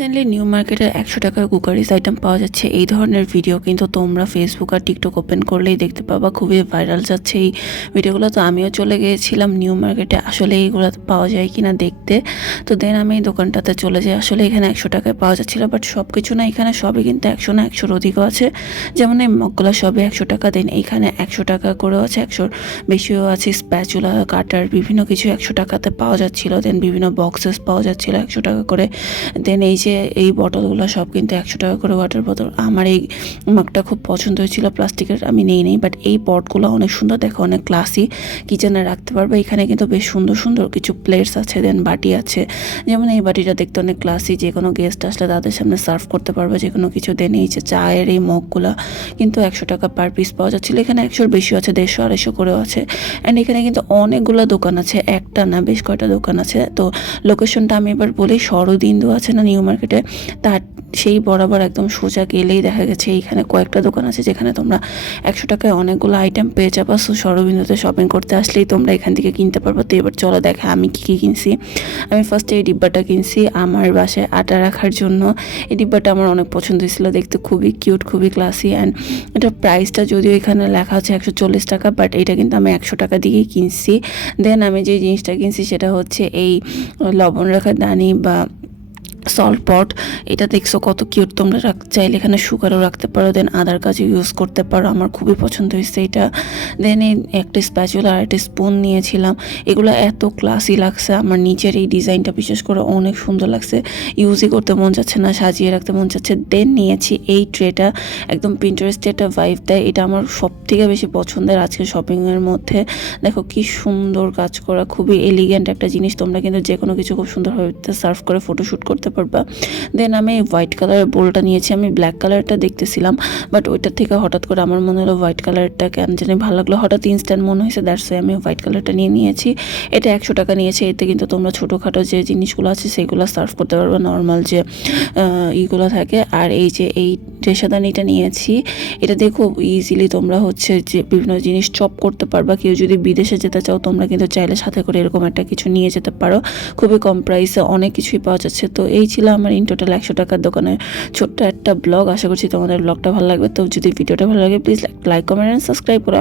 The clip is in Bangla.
রিসেন্টলি নিউ মার্কেটের একশো টাকার কুকারিজ আইটেম পাওয়া যাচ্ছে। এই ধরনের ভিডিও কিন্তু তোমরা ফেসবুক আর টিকটক ওপেন করলেই দেখতে পাবা। খুবই ভাইরাল যাচ্ছে এই ভিডিওগুলো তো আমিও চলে গিয়েছিলাম নিউ মার্কেটে আসলে এইগুলো পাওয়া যায় কিনা দেখতে। তো দেন আমি এই দোকানটাতে চলে যাই। আসলে এখানে একশো টাকায় পাওয়া যাচ্ছিল বাট সব কিছু না, এখানে সবই কিন্তু একশো না, একশোর অধিকও আছে। যেমন এই মগগুলো সবই একশো টাকা দেন এইখানে একশো টাকা করেও আছে, একশোর বেশিও আছে। স্প্যাচুলা কাটার বিভিন্ন কিছু একশো টাকাতে পাওয়া যাচ্ছিল। দেন বিভিন্ন বক্সেস পাওয়া যাচ্ছিল একশো টাকা করে। দেন এই যে এই বটলগুলো সব কিন্তু একশো টাকা করে ওয়াটার বোতল। আমার এই মাগটা খুব পছন্দ হয়েছিল, প্লাস্টিকের আমি নেই নেই বাট এই পটগুলো অনেক সুন্দর, দেখো অনেক ক্লাসি কিচেনে রাখতে পারবে, এখানে কিন্তু বেশ সুন্দর সুন্দর কিছু প্লেটস আছে দেন বাটি আছে। যেমন এই বাটিটা দেখতে অনেক ক্লাসি যে কোনো গেস্ট আসলে তাদের সামনে সার্ভ করতে পারবে, যে কোনো কিছু দেন, এই যে চায়ের এই মগগুলো। কিন্তু একশো টাকা পার পিস পাওয়া যাচ্ছিল, এখানে একশোর বেশি আছে, দেড়শো, আড়াইশো করেও আছে। অ্যান্ড এখানে কিন্তু অনেকগুলো দোকান আছে, একটা না, বেশ কয়টা দোকান আছে। তো লোকেশনটা আমি এবার বলি শরদিন্দু আছে না, নিউ মার্কেটে তার সেই বরাবর একদম সোজা গেলেই দেখা গেছে এইখানে কয়েকটা দোকান আছে যেখানে তোমরা একশো টাকায় অনেকগুলো আইটেম পেয়ে যাবা। সো সরবিন্দুতে শপিং করতে আসলেই তোমরা এখান থেকে কিনতে পারব। তো এবার চলো দেখা আমি কী কী কিনছি। আমি ফার্স্টে এই ডিব্বাটা কিনছি আমার বাসায় আটা রাখার জন্য। এই ডিব্বাটা আমার অনেক পছন্দ হয়েছিল, দেখতে খুবই কিউট খুবই ক্লাসি অ্যান্ড এটা প্রাইসটা যদিও এখানে লেখা আছে একশো চল্লিশ টাকা বাট এটা কিন্তু আমি একশো টাকা দিয়েই কিনছি। দেন আমি যে জিনিসটা কিনছি সেটা হচ্ছে এই লবণ রাখার দানি বা সল্ট পট এটা দেখছ কত কিউট তোমরা রাখ, চাইলে এখানে সুগারও রাখতে পারো দেন আদার কাজে ইউজ করতে পারো, আমার খুবই পছন্দ হয়েছে এটা। দেন এই একটা স্প্যাচুলা আর একটা স্পুন নিয়েছিলাম, এগুলো এত ক্লাসি লাগছে, আমার নিচের এই ডিজাইনটা বিশেষ করে অনেক সুন্দর লাগছে ইউজই করতে মন যাচ্ছে না, সাজিয়ে রাখতে মন যাচ্ছে দেন নিয়েছি এই ট্রেটা একদম প্রিন্টারেস্টে একটা ভাইভ দেয়, এটা আমার সব থেকে বেশি পছন্দের আজকে শপিংয়ের মধ্যে। দেখো কি সুন্দর কাজ করা, খুবই এলিগেন্ট একটা জিনিস, তোমরা কিন্তু যে কোনো কিছু খুব সুন্দরভাবে সার্ভ করে ফটোশ্যুট করতে পারবা। দেন আমি হোয়াইট কালারের বোলটা নিয়েছি, আমি ব্ল্যাক কালারটা দেখতেছিলাম বাট ওইটার থেকে হঠাৎ করে আমার মনে হলো হোয়াইট কালারটা কেন জানি ভালো লাগল। হঠাৎ ইনস্ট্যান্ট মনে হয়েছে দ্যাটস আমি হোয়াইট কালারটা নিয়ে নিয়েছি। এটা একশো টাকা নিয়েছে, এতে কিন্তু তোমরা ছোটোখাটো যে জিনিসগুলো আছে, সেগুলো সার্ভ করতে পারবে নর্মাল যে ইগুলো থাকে। আর এই যে এই রেশাদানিটা নিয়েছি। এটা দেখো ইজিলি তোমরা হচ্ছে যে বিভিন্ন জিনিস চপ করতে পারবা। কেউ যদি বিদেশে যেতে চাও, তোমরা কিন্তু চাইলে সাথে করে এরকম একটা কিছু নিয়ে যেতে পারো। খুবই কম প্রাইসে অনেক কিছুই পাওয়া যাচ্ছে। তো এই ছিল আমার ইন টোটাল একশো টাকার দোকানের ছোট্ট একটা ব্লগ আশা করছি তোমাদের ব্লগটা ভালো লাগবে। তো যদি ভিডিওটা ভালো লাগে please like comment and subscribe করো